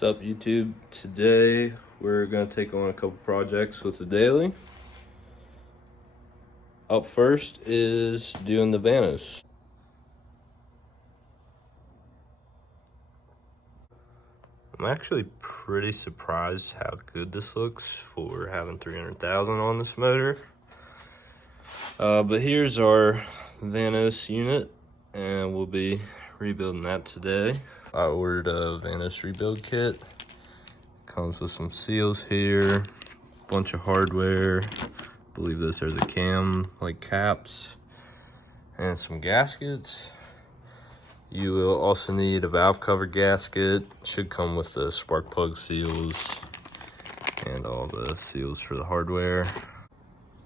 What's up, YouTube? Today we're going to take on a couple projects with the daily. Up first is doing the Vanos. I'm actually pretty surprised how good this looks for having 300,000 on this motor. But here's our Vanos unit, and we'll be rebuilding that today. I ordered a Vanos rebuild kit. Comes with some seals here, bunch of hardware. I believe there's a cam, like caps, and some gaskets. You will also need a valve cover gasket. Should come with the spark plug seals and all the seals for the hardware.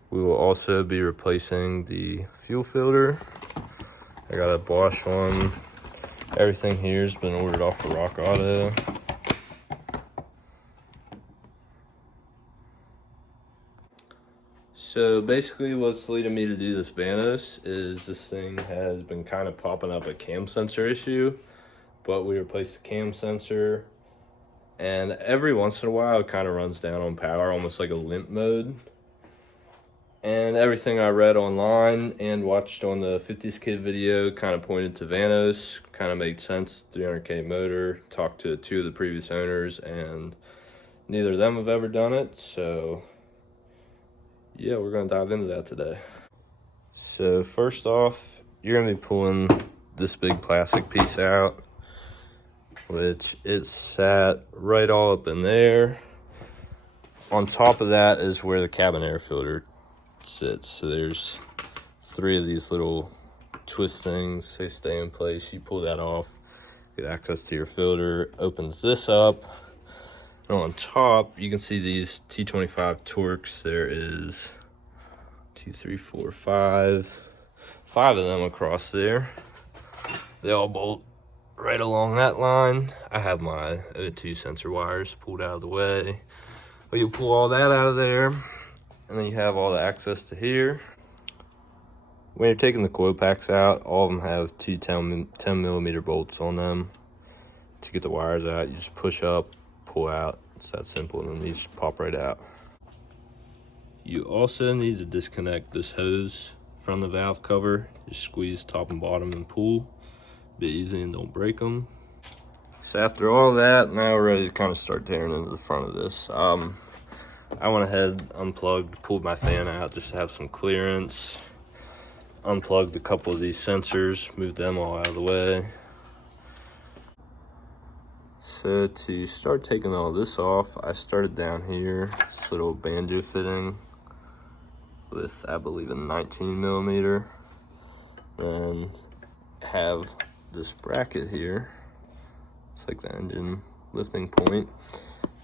We will also be replacing the fuel filter. I got a Bosch one. Everything here has been ordered off of Rock Auto. So basically what's leading me to do this Vanos is this thing has been kind of popping up a cam sensor issue, but we replaced the cam sensor, and every once in a while it kind of runs down on power, almost like a limp mode. And everything I read online and watched on the 50s Kid video kind of pointed to Vanos. Kind of made sense, 300K motor. Talked to two of the previous owners and neither of them have ever done it, so yeah, we're gonna dive into that today. So first off, you're gonna be pulling this big plastic piece out, which it sat right all up in there. On top of that is where the cabin air filter sits. So there's three of these little twist things. They stay in place. You pull that off, get access to your filter. Opens this up. And on top, you can see these T25 Torx. There is 2, 3, 4, 5 of them across there. They all bolt right along that line. I have my O2 sensor wires pulled out of the way. But you pull all that out of there, and then you have all the access to here. When you're taking the coil packs out, all of them have two 10 millimeter bolts on them. To get the wires out, you just push up, pull out. It's that simple, and then these pop right out. You also need to disconnect this hose from the valve cover. Just squeeze top and bottom and pull. Be easy and don't break them. So after all that, now we're ready to kind of start tearing into the front of this. I went ahead, unplugged, pulled my fan out just to have some clearance. Unplugged a couple of these sensors, moved them all out of the way. So to start taking all this off, I started down here, this little banjo fitting with, I believe, a 19 millimeter. Then have this bracket here. It's like the engine lifting point.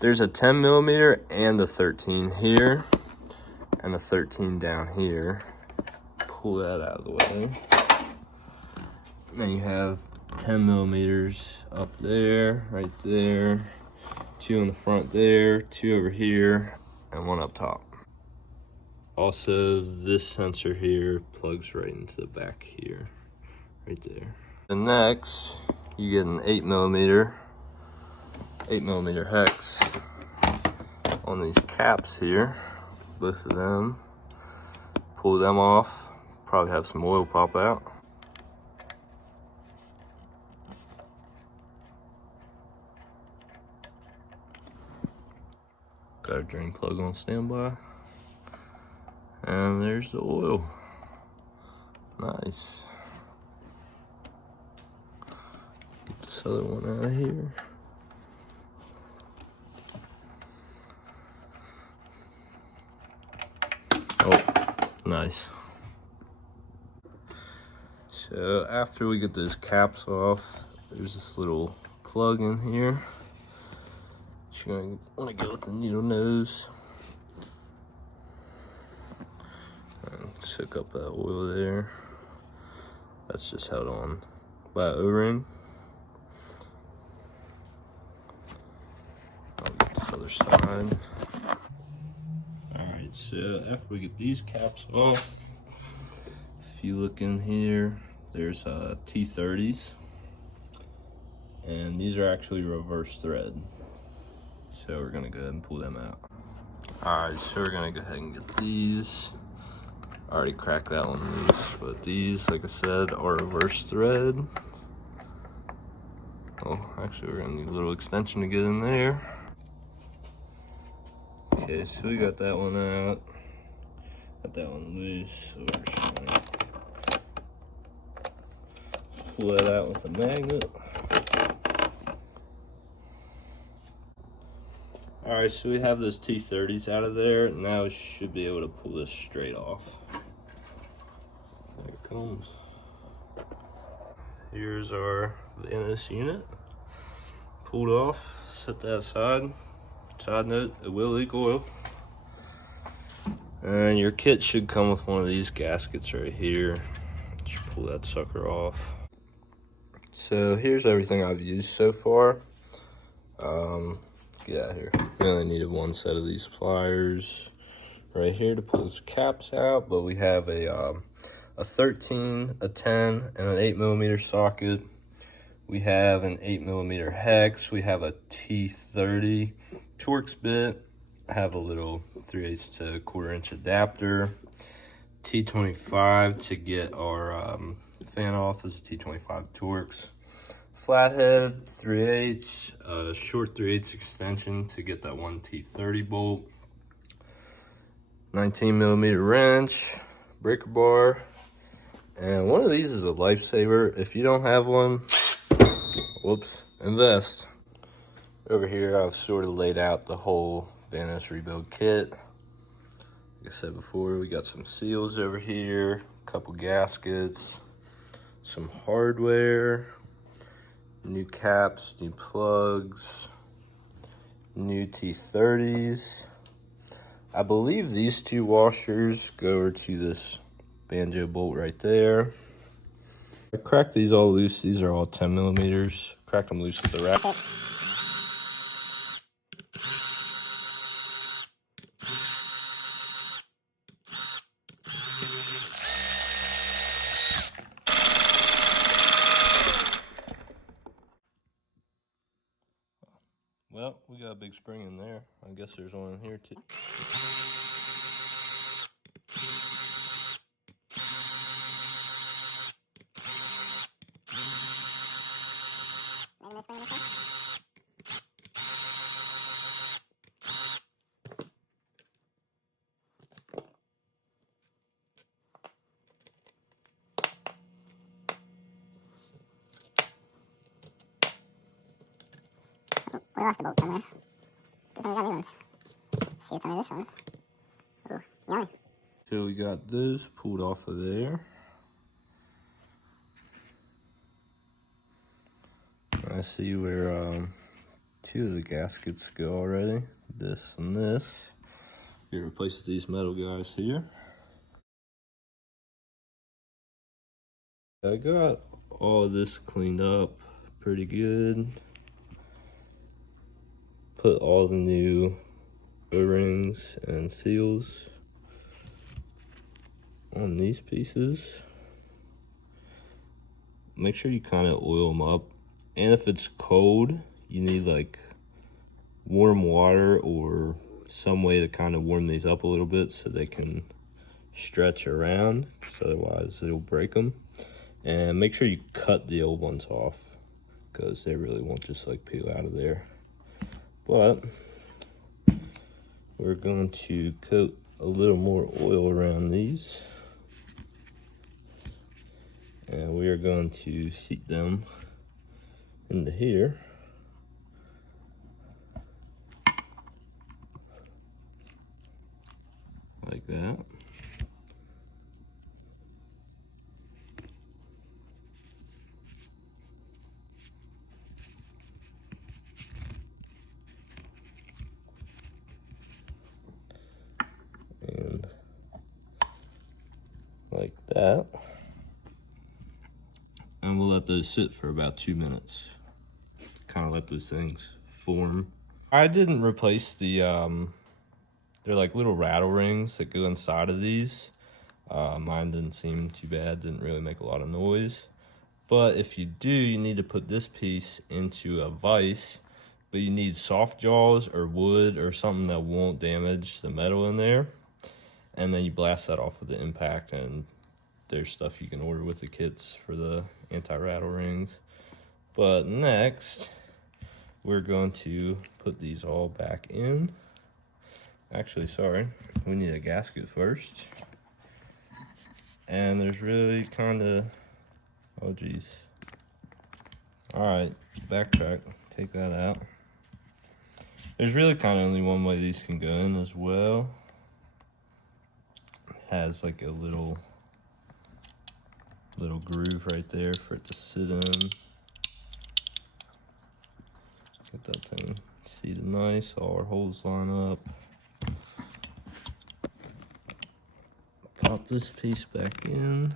There's a 10 millimeter and a 13 here, and a 13 down here. Pull that out of the way. Then you have 10 millimeters up there, right there, 2 in the front there, 2 over here, and 1 up top. Also, this sensor here plugs right into the back here, right there. And next, you get an 8 millimeter hex on these caps here, both of them. Pull them off, probably have some oil pop out. Got a drain plug on standby. And there's the oil. Nice. Get this other one out of here. Oh, nice. So after we get those caps off, there's this little plug in here. You're going to want to go with the needle nose and hook up that oil there. That's just held on by an O-ring. I'll get this other side. Alright, so after we get these caps off, if you look in here, there's T30s, and these are actually reverse thread. So we're gonna go ahead and pull them out. All right, so we're gonna go ahead and get these. I already cracked that one loose, but these, like I said, are reverse thread. Oh, actually we're gonna need a little extension to get in there. Okay, so we got that one out. Got that one loose, so we're just gonna pull that out with a magnet. All right, so we have those T30s out of there. Now we should be able to pull this straight off. There it comes. Here's our Vanos unit. Pulled off, set that aside. Side note, it will leak oil. And your kit should come with one of these gaskets right here. Just pull that sucker off. So here's everything I've used so far. Get out of here. We only needed one set of these pliers right here to pull those caps out, but we have a 13, a 10, and an 8mm socket. We have an 8mm hex. We have a T30 Torx bit. I have a little 3/8 to 1/4 inch adapter. T25 to get our fan off. This is T25 Torx. Flathead 3/8, short 3/8 extension to get that one T30 bolt. 19mm wrench, breaker bar, and one of these is a lifesaver. If you don't have one, whoops, invest. Over here, I've sort of laid out the whole Vanos rebuild kit. Like I said before, we got some seals over here, a couple gaskets, some hardware, new caps, new plugs, new T30s. I believe these two washers go over to this banjo bolt right there. I cracked these all loose. These are all 10mm. Cracked them loose with the ratchet. Well, we got a big spring in there. I guess there's one in here too. We lost a bolt somewhere. Good thing we got new ones. See what's under this one. Ooh, yummy. So we got this pulled off of there. I see where two of the gaskets go already. This and this. It replaces these metal guys here. I got all of this cleaned up pretty good. Put all the new O-rings and seals on these pieces. Make sure you kind of oil them up. And if it's cold, you need like warm water or some way to kind of warm these up a little bit so they can stretch around, so otherwise it'll break them. And make sure you cut the old ones off because they really won't just like peel out of there. But we're going to coat a little more oil around these, and we are going to seat them into here. Like that. And like that. And we'll let those sit for about 2 minutes. Kind of let those things form. I didn't replace the, they're like little rattle rings that go inside of these. Mine didn't seem too bad, didn't really make a lot of noise. But if you do, you need to put this piece into a vise but you need soft jaws or wood or something that won't damage the metal in there. And then you blast that off with the impact, and there's stuff you can order with the kits for the anti-rattle rings. But next, we're going to put these all back in. Actually, sorry, we need a gasket first. And there's really kind of, oh geez. All right, backtrack, take that out. There's really kind of only one way these can go in as well. It has like a little groove right there for it to sit in. Get that thing seated nice, all our holes line up. Pop this piece back in,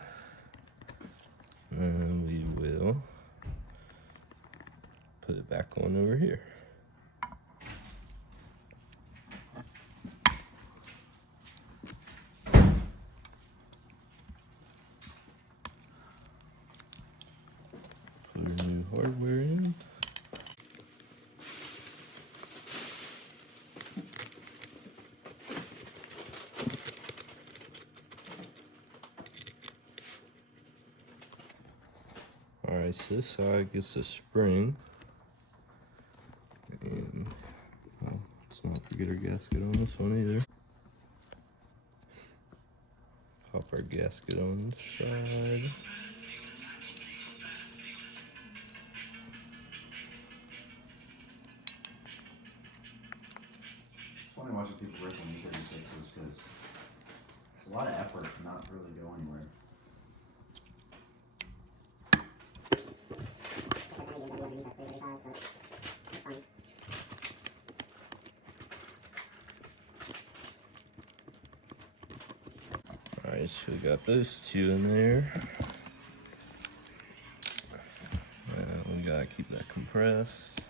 and we will put it back on over here. Put our new hardware in. Alright, so this side gets a spring. And, well, let's not forget our gasket on this one either. Pop our gasket on this side. It's funny watching people work on E46s because it's a lot of effort to not really go anywhere. Alright, so we got those two in there. And we gotta keep that compressed.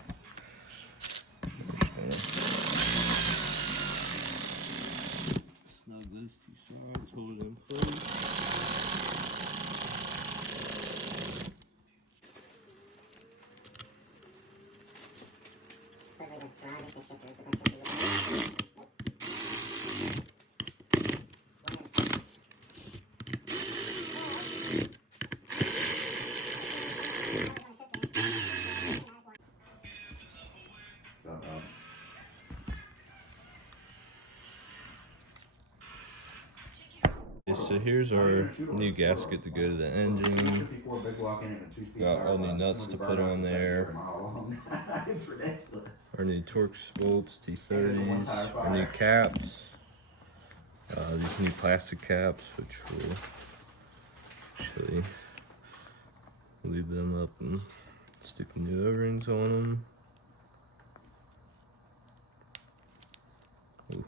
Snug those two sides, hold it in place. So here's our new gasket to go to the engine. Got all new nuts to put on there. Our new Torx bolts, T30s, our new caps. These new plastic caps, which will actually leave them up and stick new O-rings on them. Ooh.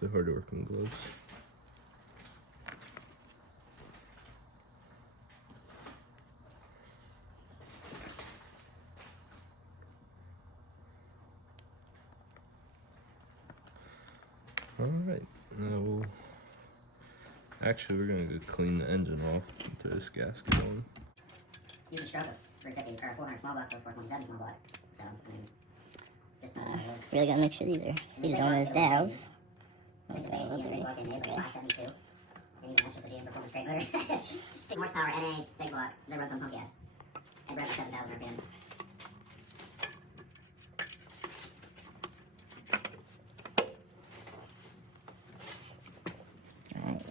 So hard to work in gloves. Alright, now actually we're gonna go clean the engine off and throw this gasket on. You can struggle for 350 or 400 small block or 427 small block. So, I mean, just really gotta make sure these are seated on those dowels. Okay, we'll do it. And even that's just a GM performance straight motor. 6 horsepower NA big block, 0 runs on pump gas. And runs 7,000 RPM.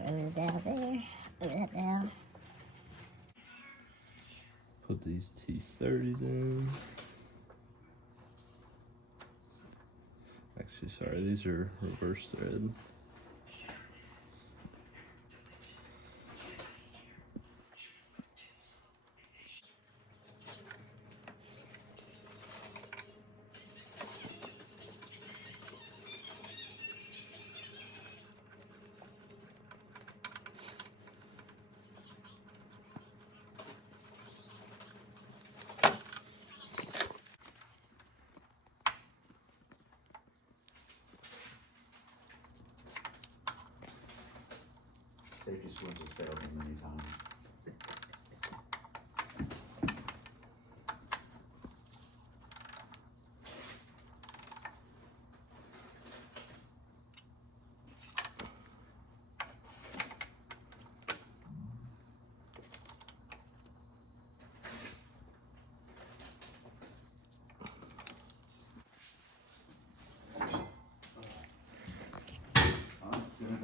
Over the dowel there, over that dowel. Put these T30s in. Actually, sorry, these are reverse thread. Safety switch has failed me many times.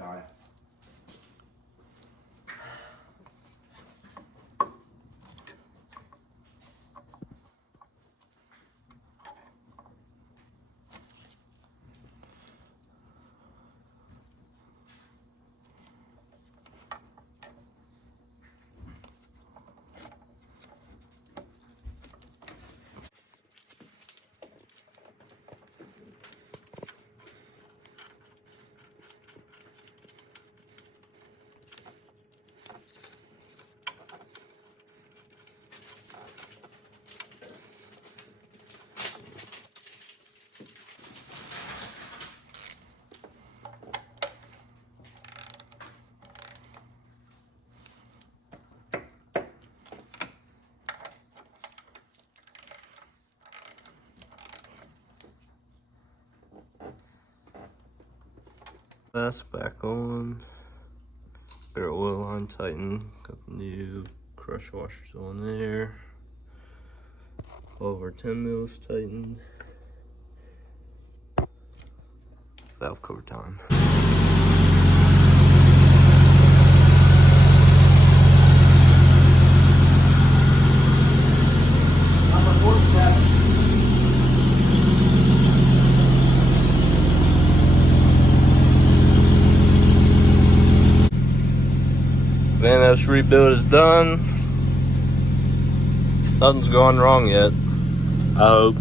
die. That's back on. Got our oil line tightened. Got the new crush washers on there. All of our 10 mils tightened. Valve cover time. Number 47. Vanos rebuild is done. Nothing's gone wrong yet, I hope.